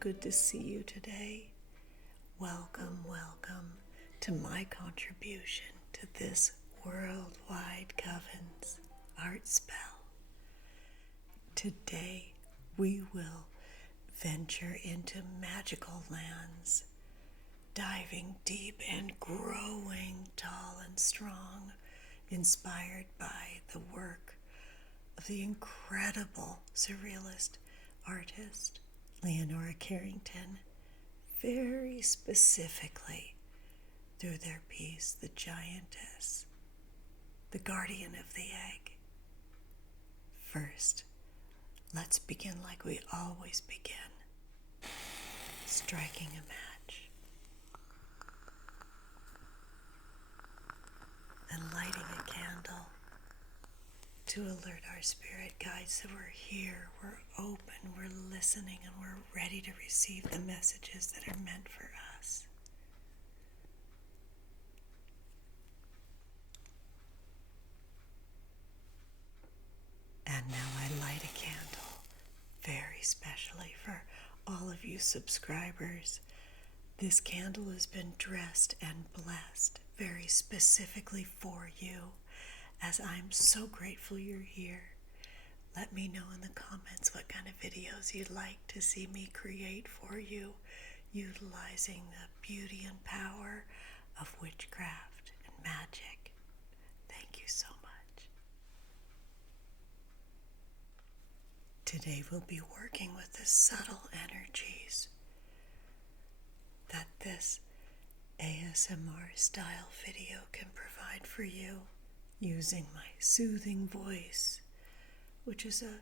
good to see you today. Welcome, welcome to my contribution to this Worldwide Coven's ArtSpell. Today we will venture into magical lands, diving deep and growing tall and strong, inspired by the work of the incredible surrealist artist Leonora Carrington, very specifically through their piece, The Giantess, the guardian of the egg. First, let's begin like we always begin, striking a match and lighting a candle to alert our spirit guides that we're here, we're open, we're listening, and we're ready to receive the messages that are meant for us. And now I light a candle, very specially for all of you subscribers. This candle has been dressed and blessed very specifically for you, as I'm so grateful you're here. Let me know in the comments what kind of videos you'd like to see me create for you, utilizing the beauty and power of witchcraft and magic. Thank you so much. Today we'll be working with the subtle energies that this ASMR style video can provide for you, using my soothing voice, which is a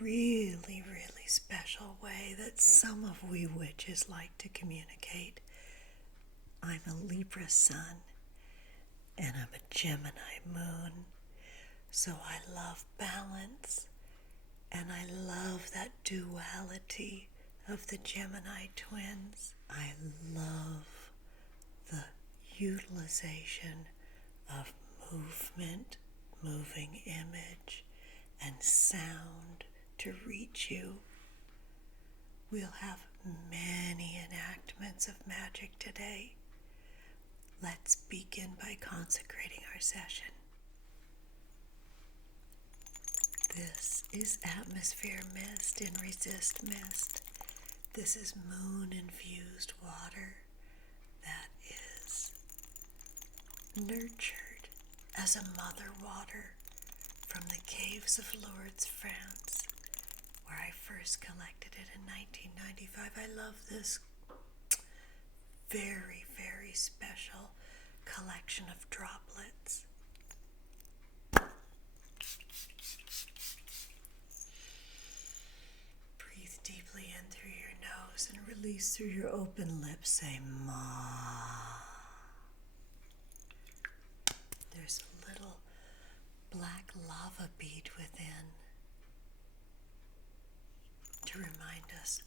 really, really special way that some of we witches like to communicate. I'm a Libra sun and I'm a Gemini moon, so I love balance and I love that duality of the Gemini twins. I love the utilization of movement, moving image, and sound to reach you. We'll have many enactments of magic today. Let's begin by consecrating our session. This is atmosphere mist in resist mist. This is moon-infused water that is nurtured as a mother water from the caves of Lourdes, France, where I first collected it in 1995. I love this very, very special collection of droplets. Breathe deeply in through your nose and release through your open lips. Say ma. There's a little black lava bead within to remind us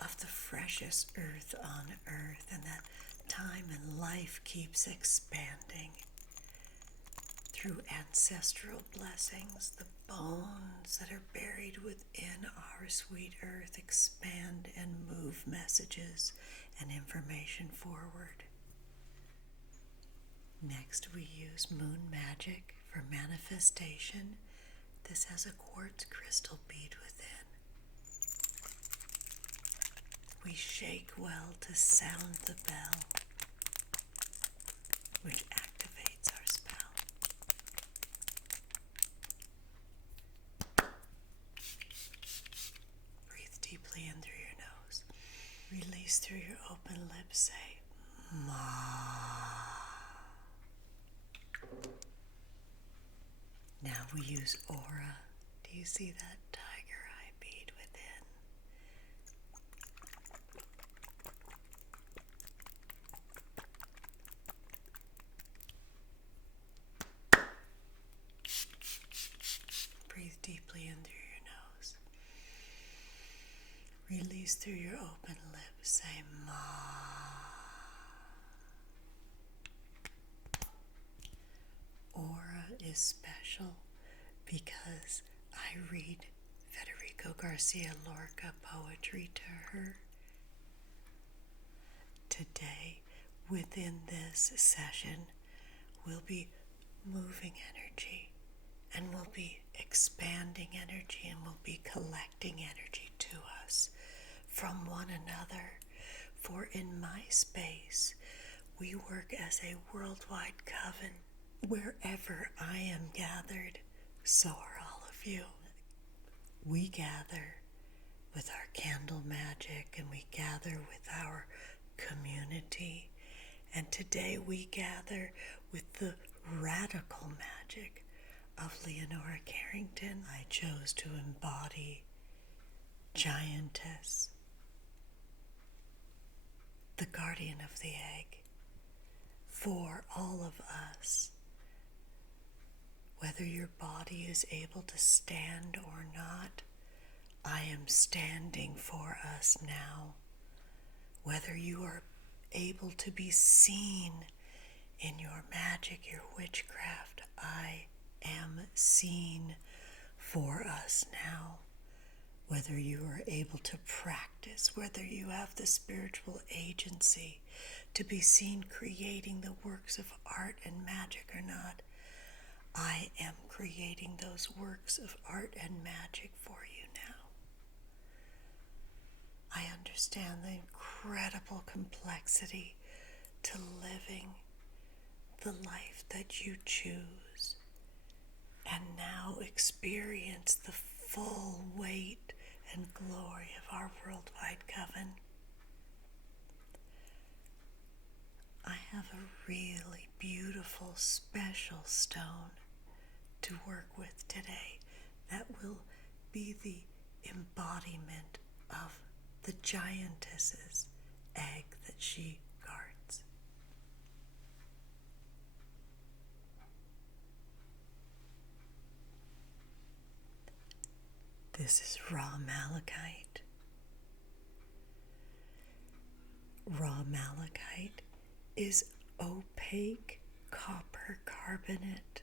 of the freshest earth on earth, and that time and life keeps expanding through ancestral blessings. The bones that are buried within our sweet earth expand and move messages and information forward. Next, we use Moon-Magick for manifestation. This has a quartz crystal bead within. We shake well to sound the bell, which activates our spell. Breathe deeply in through your nose. Release through your open lips. Say ma. Now we use aura. Do you see that tiger eye bead within? Breathe deeply in through your nose. Release through your open lips. Say ma. Aura is special because I read Federico Garcia Lorca poetry to her, today, within this session, we'll be moving energy, and we'll be expanding energy, and we'll be collecting energy to us from one another. For in my space, we work as a worldwide coven. Wherever I am gathered, so are all of you. We gather with our candle magic, and we gather with our community. And today we gather with the radical magic of Leonora Carrington. I chose to embody Giantess, the guardian of the egg, for all of us. Whether your body is able to stand or not, I am standing for us now. Whether you are able to be seen in your magic, your witchcraft, I am seen for us now. Whether you are able to practice, whether you have the spiritual agency to be seen creating the works of art and magic or not, I am creating those works of art and magic for you now. I understand the incredible complexity to living the life that you choose, and now experience the full weight and glory of our Worldwide Coven. I have a really beautiful, special stone to work with today that will be the embodiment of the giantess's egg that she guards. This is raw malachite. Raw malachite is opaque copper carbonate,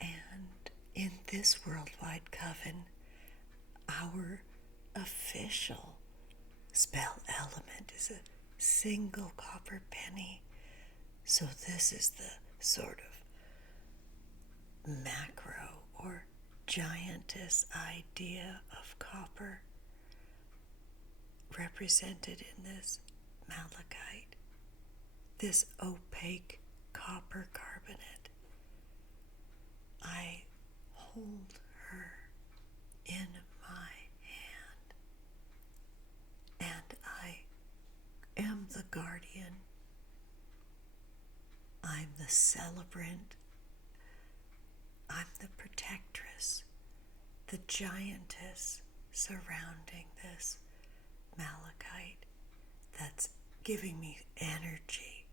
and in this Worldwide Coven, our official spell element is a single copper penny. So this is the sort of macro or giantess idea of copper represented in this malachite, this opaque copper carbonate. I hold her in my hand, and I am the guardian. I'm the celebrant. I'm the protectress, the giantess surrounding this malachite that's giving me energy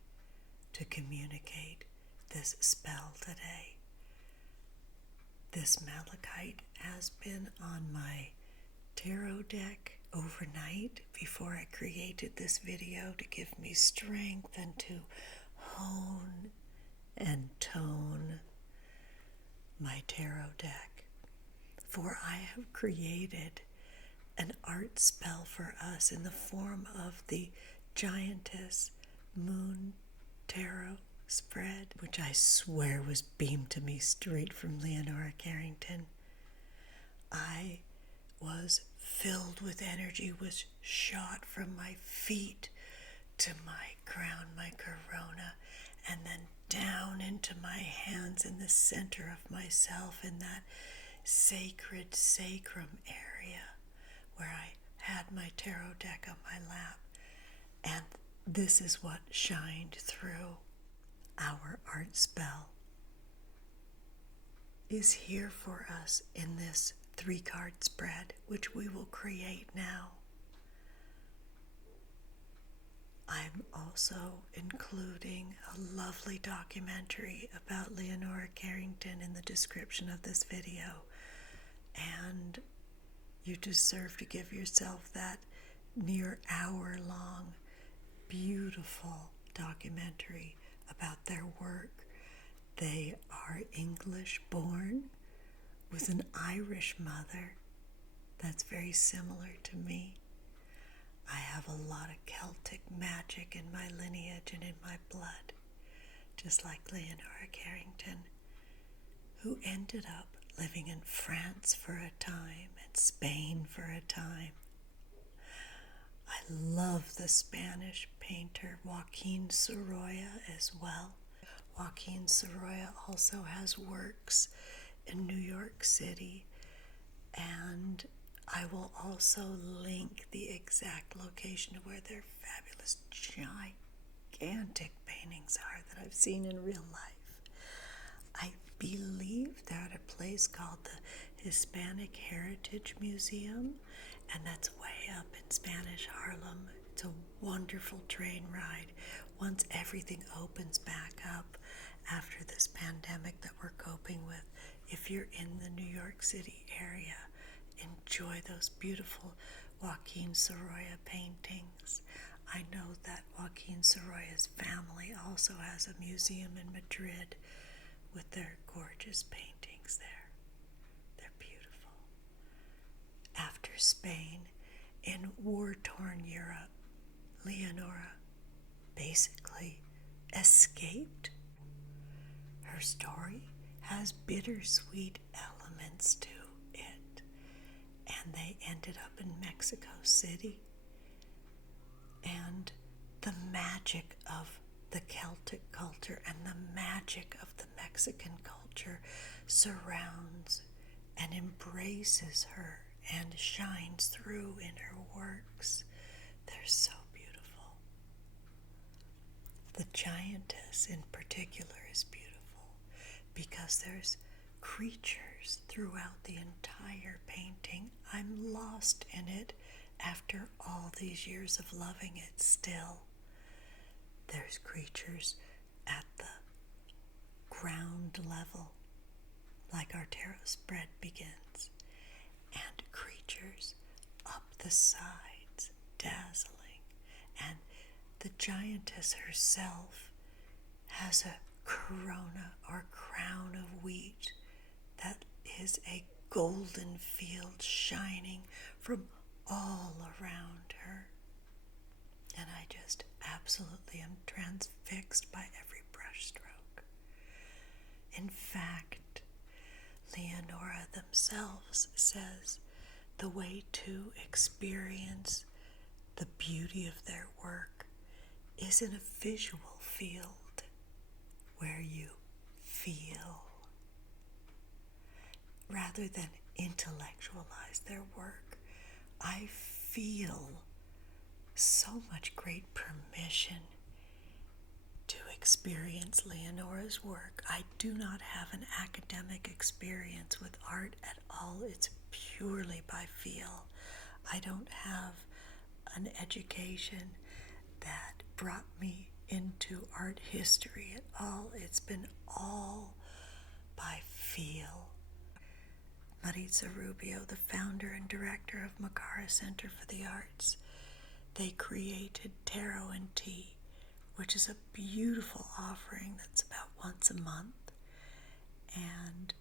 to communicate this spell today. This malachite has been on my tarot deck overnight before I created this video to give me strength and to hone and tone my tarot deck. For I have created an art spell for us in the form of the Giantess MoonTarot Spread, which I swear was beamed to me straight from Leonora Carrington. I was filled with energy, was shot from my feet to my crown, my corona, and then down into my hands in the center of myself, in that sacred sacrum area where I had my tarot deck on my lap. And this is what shined through. Our art spell is here for us in this 3-card spread, which we will create now. I'm also including a lovely documentary about Leonora Carrington in the description of this video, and you deserve to give yourself that near hour-long, beautiful documentary about their work. They are English-born with an Irish mother that's very similar to me. I have a lot of Celtic magic magic in my lineage and in my blood, just like Leonora Carrington, who ended up living in France for a time and Spain for a time. I love the Spanish painter Joaquin Sorolla as well. Joaquin Sorolla also has works in New York City, and I will also link the exact location of where their fabulous, gigantic paintings are that I've seen in real life. I believe they're at a place called the Hispanic Heritage Museum, and that's way up in Spanish Harlem. It's a wonderful train ride once everything opens back up after this pandemic that we're coping with. If you're in the New York City area, enjoy those beautiful Joaquin Sorolla paintings. I know that Joaquin Sorolla's family also has a museum in Madrid with their gorgeous paintings there. They're beautiful. After Spain, in war-torn Europe, Leonora basically escaped. Her story has bittersweet elements to it, and they ended up in Mexico City. And the magic of the Celtic culture and the magic of the Mexican culture surrounds and embraces her and shines through in her works. They're so beautiful. The Giantess in particular is beautiful because there's creatures throughout the entire painting. I'm lost in it after all these years of loving it still. There's creatures at the ground level, like our tarot spread begins, and creatures up the sides, dazzling. And the giantess herself has a corona or crown of wheat that is a golden field shining from all around her. And I just absolutely am transfixed by every brushstroke. In fact, Leonora themselves says the way to experience the beauty of their work is in a visual field where you feel rather than intellectualize their work. I feel so much great permission to experience Leonora's work. I do not have an academic experience with art at all. It's purely by feel. I don't have an education that brought me into art history at all. It's been all by feel. Maritza Rubio, the founder and director of Makara Center for the Arts, they created Tarot and Tea, which is a beautiful offering that's about once a month. And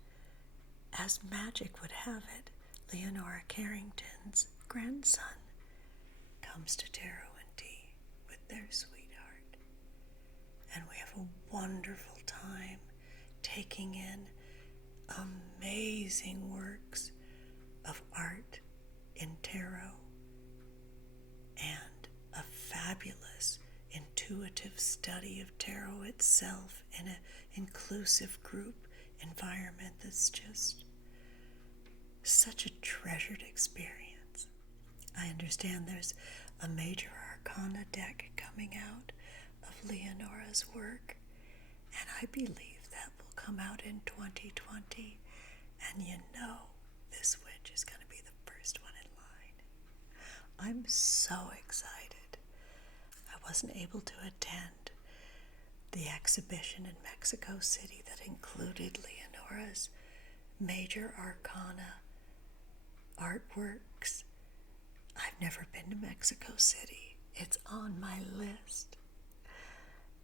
as magic would have it, Leonora Carrington's grandson comes to Tarot and Tea with their sweetheart. And we have a wonderful time taking in amazing works of art in tarot and a fabulous intuitive study of tarot itself in an inclusive group environment that's just such a treasured experience. I understand there's a major arcana deck coming out of Leonora's work, and I believe that will come out in 2020, and you know this witch is going to be the first one in line. I'm so excited. I wasn't able to attend the exhibition in Mexico City that included Leonora's major arcana artworks. I've never been to Mexico City. It's on my list.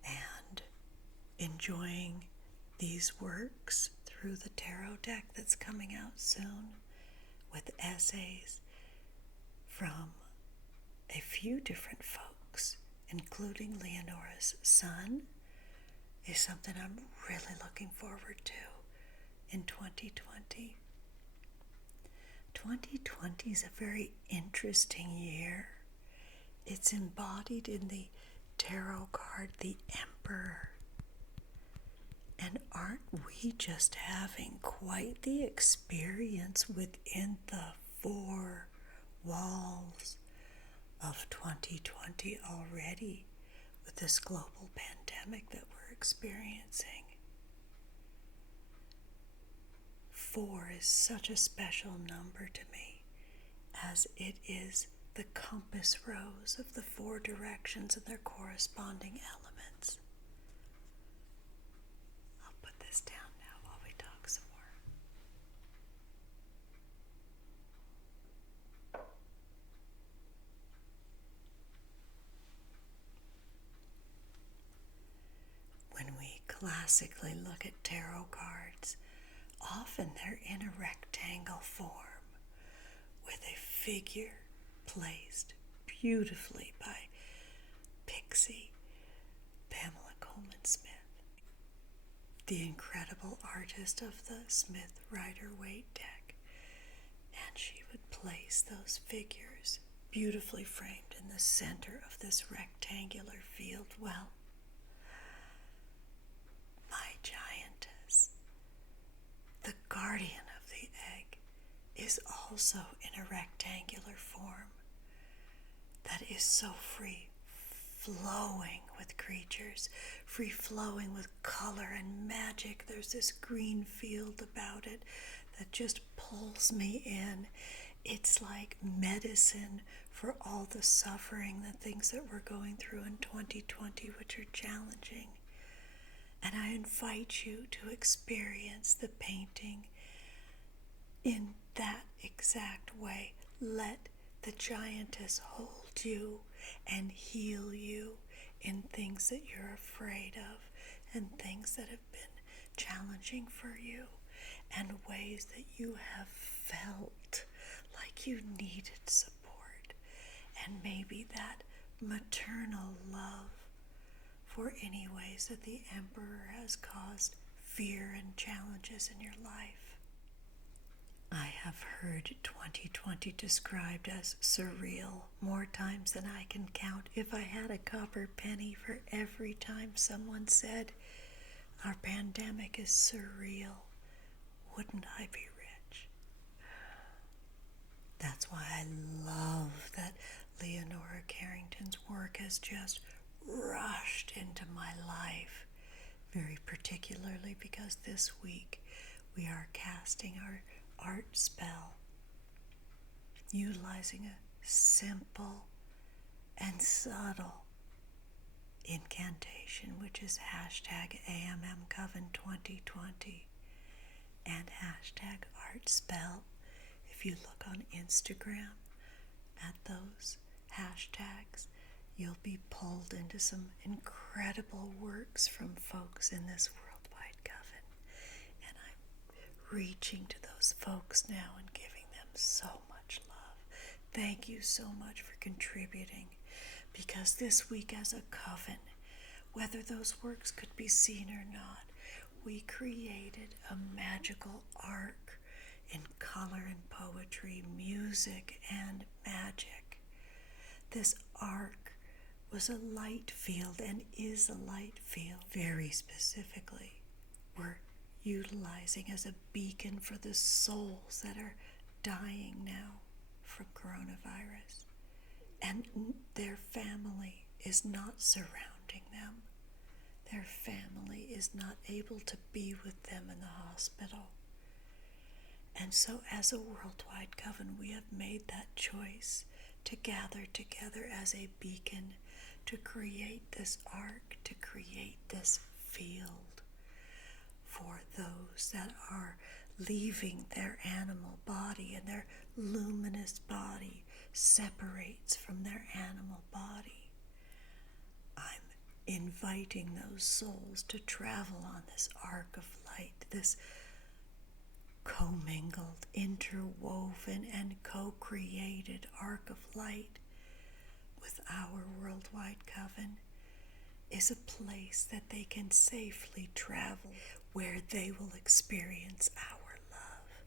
And enjoying these works through the tarot deck that's coming out soon with essays from a few different folks including Leonora's son, is something I'm really looking forward to in 2020. 2020 is a very interesting year. It's embodied in the tarot card, the Emperor. And aren't we just having quite the experience within the four walls of 2020 already with this global pandemic that we're experiencing? 4 is such a special number to me, as it is the compass rose of the 4 directions and their corresponding elements. I'll put this down now while we talk some more. When we classically look at tarot cards, often they're in a rectangle form with a figure placed beautifully by Pixie Pamela Coleman Smith, the incredible artist of the Smith Rider-Waite deck. And she would place those figures beautifully framed in the center of this rectangular field. Well, my giantess, the guardian of the egg, is also in a rectangular form that is so free flowing with creatures, free flowing with color and magic. There's this green field about it that just pulls me in. It's like medicine for all the suffering, the things that we're going through in 2020, which are challenging. And I invite you to experience the painting in that exact way. Let the giantess hold you and heal you in things that you're afraid of and things that have been challenging for you and ways that you have felt like you needed support, and maybe that maternal love for any ways that the Emperor has caused fear and challenges in your life. I have heard 2020 described as surreal more times than I can count. If I had a copper penny for every time someone said our pandemic is surreal, wouldn't I be rich? That's why I love that Leonora Carrington's work has just rushed into my life, very particularly because this week we are casting our ArtSpell, utilizing a simple and subtle incantation, which is hashtag AMMCoven2020 and hashtag ArtSpell. If you look on Instagram at those hashtags, you'll be pulled into some incredible works from folks in this Worldwide Coven. And I'm reaching to those folks now and giving them so much love. Thank you so much for contributing, because this week as a coven, whether those works could be seen or not, we created a magical arc in color and poetry, music and magic. This arc was a light field and is a light field. Very specifically, we're utilizing as a beacon for the souls that are dying now from coronavirus, and their family is not surrounding them. Their family is not able to be with them in the hospital. And so as a Worldwide Coven, we have made that choice to gather together as a beacon, to create this arc, to create this field for those that are leaving their animal body, and their luminous body separates from their animal body. I'm inviting those souls to travel on this arc of light, this commingled, interwoven, and co-created arc of light with our Worldwide Coven is a place that they can safely travel, where they will experience our love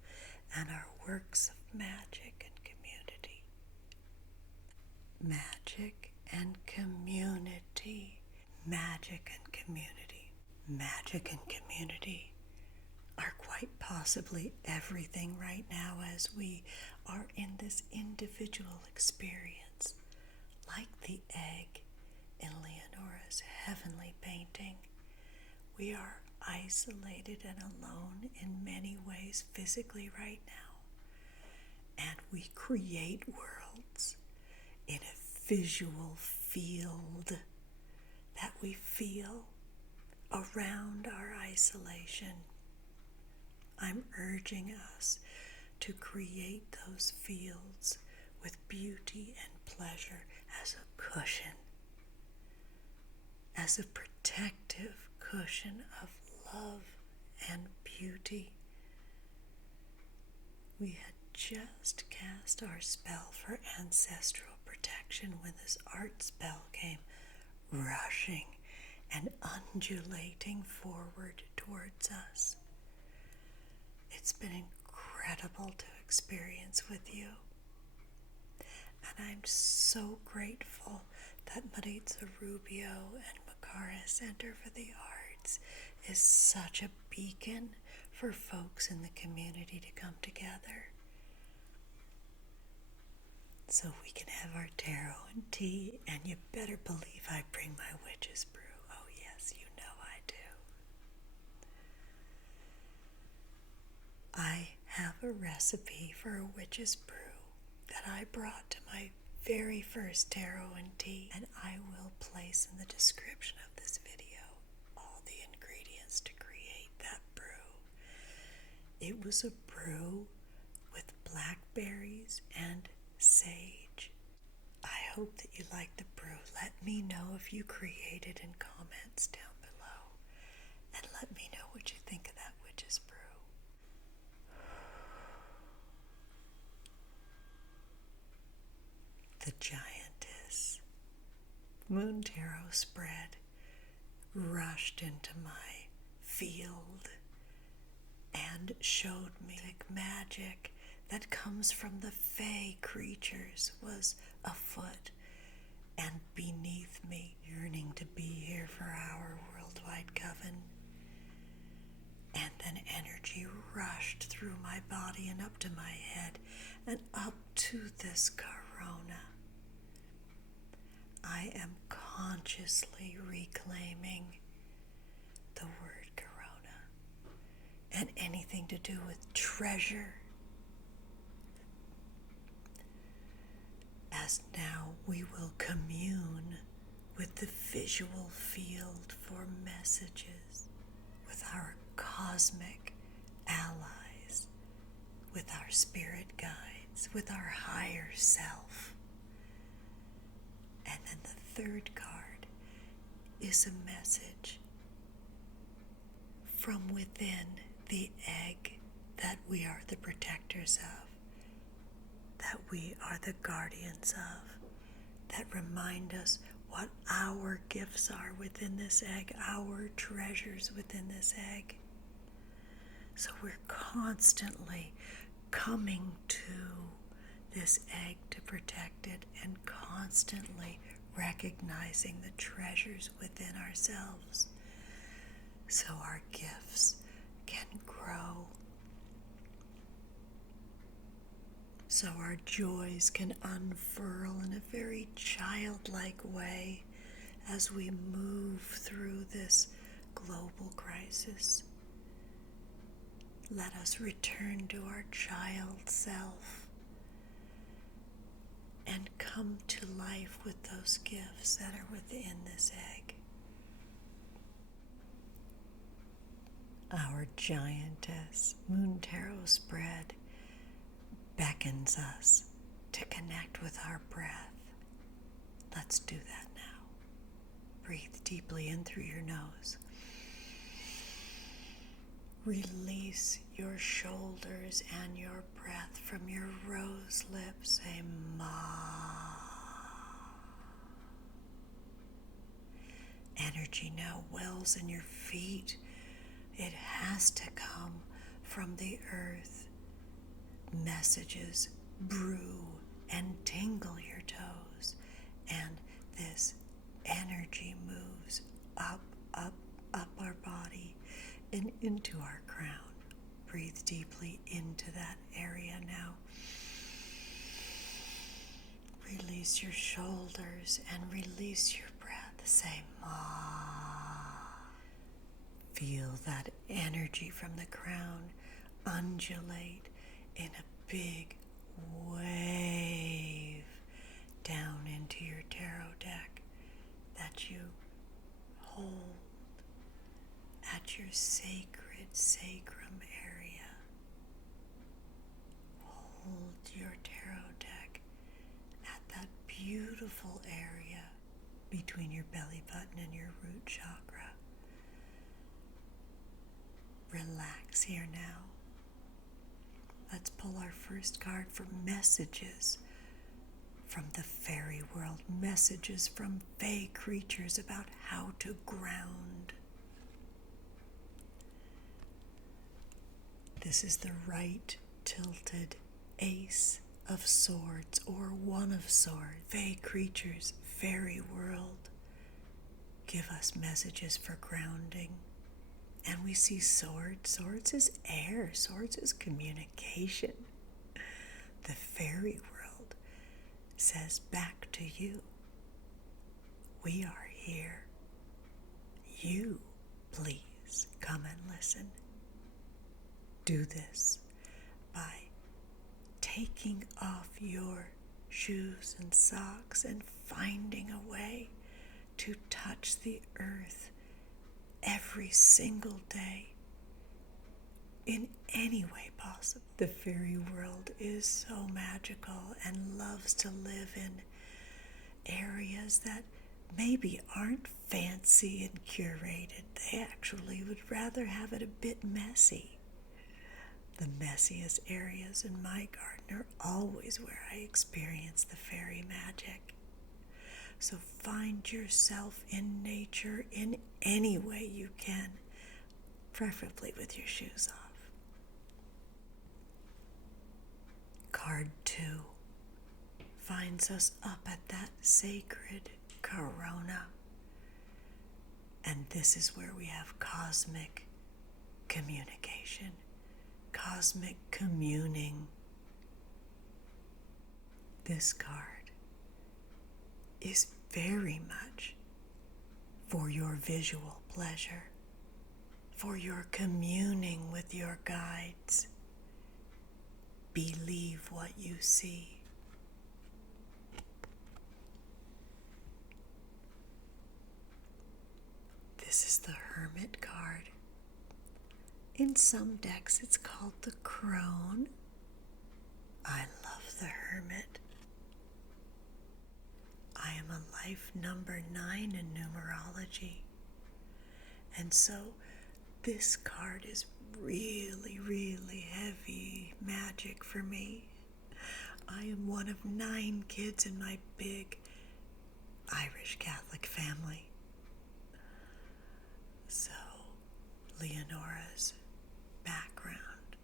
and our works of magic and community. Magic and community. Magic and community. Magic and community are quite possibly everything right now as we are in this individual experience, like the egg in Leonora's heavenly painting. We are isolated and alone in many ways physically right now, and we create worlds in a visual field that we feel around our isolation. I'm urging us to create those fields with beauty and pleasure as a cushion, as a protective cushion of love and beauty. We had just cast our spell for ancestral protection when this ArtSpell came rushing and undulating forward towards us. It's been incredible to experience with you. And I'm so grateful that Maritza Rubio and Makara Center for the Arts is such a beacon for folks in the community to come together, so we can have our tarot and tea, and you better believe I bring my witch's brew. Oh yes, you know I do. I have a recipe for a witch's brew that I brought to my very first tarot and tea, and I will place in the description of this video all the ingredients to create that brew. It was a brew with blackberries and sage. I hope that you like the brew. Let me know if you create it in comments down below, and let me know what you think of that witch's brew. The Giantess MoonTarot Spread rushed into my field and showed me the magic that comes from the fey creatures was afoot and beneath me, yearning to be here for our Worldwide Coven. And then energy rushed through my body and up to my head and up to this corona. I am consciously reclaiming the word corona and anything to do with treasure, as now we will commune with the visual field for messages, with our cosmic allies, with our spirit guides, with our higher self. And then the third card is a message from within the egg that we are the protectors of, that we are the guardians of, that remind us what our gifts are within this egg, our treasures within this egg. So we're constantly coming to this egg to protect it and constantly recognizing the treasures within ourselves, so our gifts can grow, so our joys can unfurl in a very childlike way as we move through this global crisis. Let us return to our child self and come to life with those gifts that are within this egg. Our Giantess MoonTarot Spread beckons us to connect with our breath. Let's do that now. Breathe deeply in through your nose. Release your shoulders and your breath from your rose lips. Say ma. energy now wells in your feet. It has to come from the earth. Messages brew and tingle your toes, and this energy moves up, up, up our body and into our crown. Breathe deeply into that area now. Release your shoulders and release your breath. Say ma. Feel that energy from the crown undulate in a big wave down into your tarot deck that you hold at your sacred sacrum area. Hold your tarot deck at that beautiful area between your belly button and your root chakra. Relax here now. Let's pull our first card for messages from the fairy world, messages from fae creatures about how to ground. This is the right tilted Ace of Swords or One of Swords. Fae creatures, fairy world, give us messages for grounding. And we see swords. Swords is air. Swords is communication. The fairy world says back to you, we are here. You, please, come and listen. Do this by taking off your shoes and socks and finding a way to touch the earth every single day in any way possible. The fairy world is so magical and loves to live in areas that maybe aren't fancy and curated. They actually would rather have it a bit messy. The messiest areas in my garden are always where I experience the fairy magic. So find yourself in nature in any way you can, preferably with your shoes off. Card 2 finds us up at that sacred corona. And this is where we have cosmic communication, cosmic communing. This card is very much for your visual pleasure, for your communing with your guides. Believe what you see. This is the Hermit card. In some decks it's called the Crone. I love the Hermit. I am a life number 9 in numerology. And so this card is really, really heavy magic for me. I am one of 9 kids in my big Irish Catholic family. So Leonora's background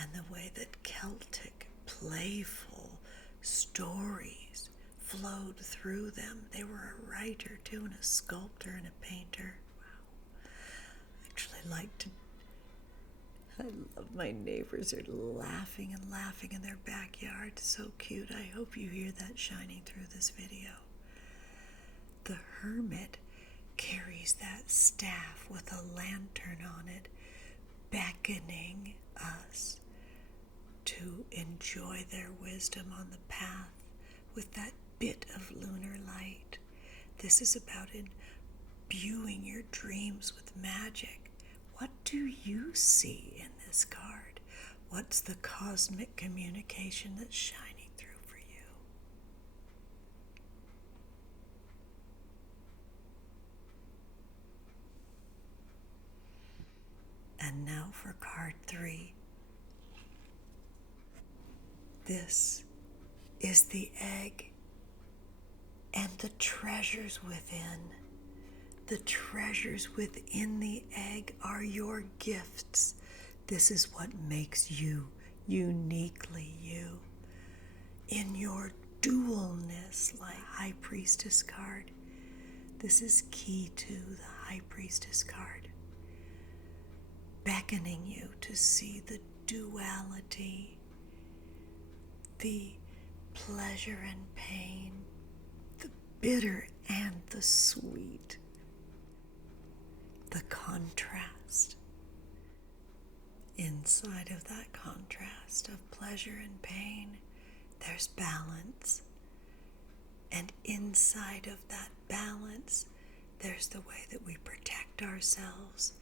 and the way that Celtic, playful stories flowed through them. They were a writer too, and a sculptor and a painter. Wow. I love my neighbors are laughing and laughing in their backyard. So cute. I hope you hear that shining through this video. The Hermit carries that staff with a lantern on it, beckoning us to enjoy their wisdom on the path with that bit of lunar light. This is about imbuing your dreams with magic. What do you see in this card? What's the cosmic communication that's shining through for you? And now for card 3. This is the egg and the treasures within. The treasures within the egg are your gifts. This is what makes you uniquely you. In your dualness, like High Priestess card, this is key to the High Priestess card, beckoning you to see the duality, the pleasure and pain, the bitter and the sweet, the contrast. Inside of that contrast of pleasure and pain, there's balance. And inside of that balance, there's the way that we protect ourselves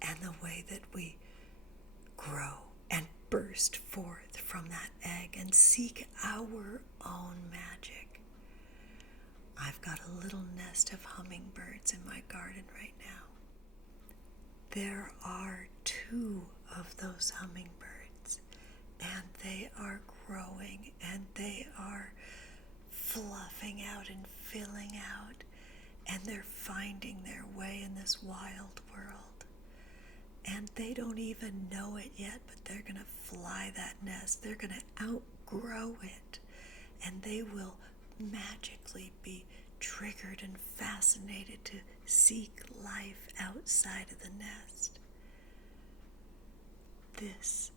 and the way that we grow and burst forth from that egg and seek our own magic. I've got a little nest of hummingbirds in my garden right now. There are 2 of those hummingbirds, and they are growing and they are fluffing out and filling out, and they're finding their way in this wild world. And they don't even know it yet, but they're going to fly that nest. They're going to outgrow it, and they will magically be triggered and fascinated to seek life outside of the nest. This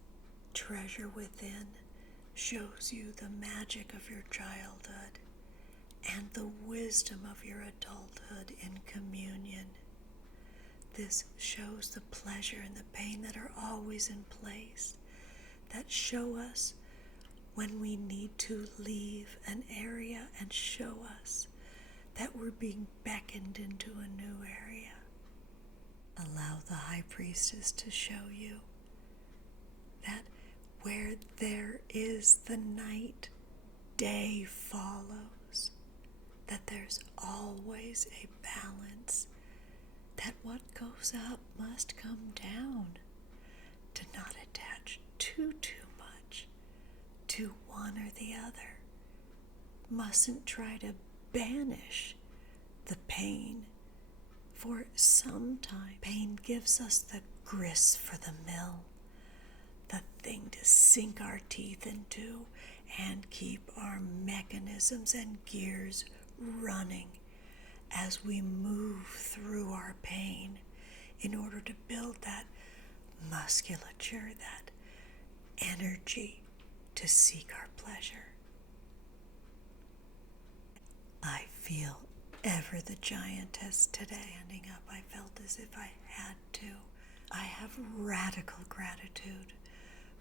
treasure within shows you the magic of your childhood and the wisdom of your adulthood in communion. This shows the pleasure and the pain that are always in place, that show us when we need to leave an area and show us that we're being beckoned into a new area. Allow the High Priestess to show you that where there is the night, day follows, that there's always a balance, that what goes up must come down, to not attach too much to one or the other. Mustn't try to banish the pain, for sometimes pain gives us the grist for the mill, the thing to sink our teeth into and keep our mechanisms and gears running as we move through our pain in order to build that musculature, that energy to seek our pleasure. I feel ever the giantess today. Standing up, I felt as if I had to. I have radical gratitude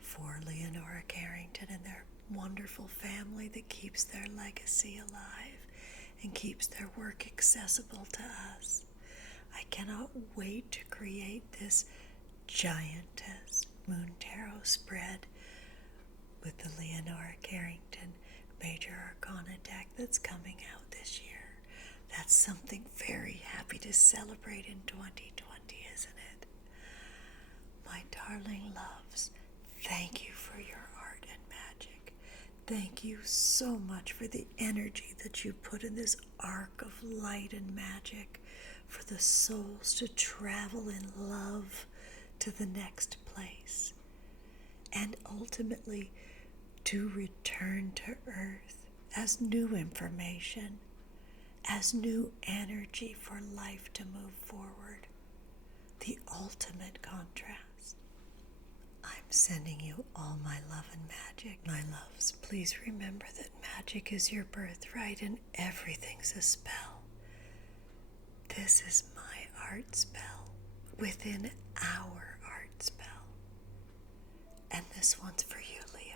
for Leonora Carrington and their wonderful family that keeps their legacy alive and keeps their work accessible to us. I cannot wait to create this Giantess MoonTarot Spread with the Leonora Carrington Major Arcana deck that's coming out this year. That's something very happy to celebrate in 2020, isn't it? My darling loves, thank you for your art and magic. Thank you so much for the energy that you put in this arc of light and magic for the souls to travel in love to the next place and ultimately to return to earth as new information, as new energy for life to move forward. The ultimate contrast. I'm sending you all my love and magic. My loves, please remember that magic is your birthright and everything's a spell. This is my art spell within our art spell. And this one's for you, Leo.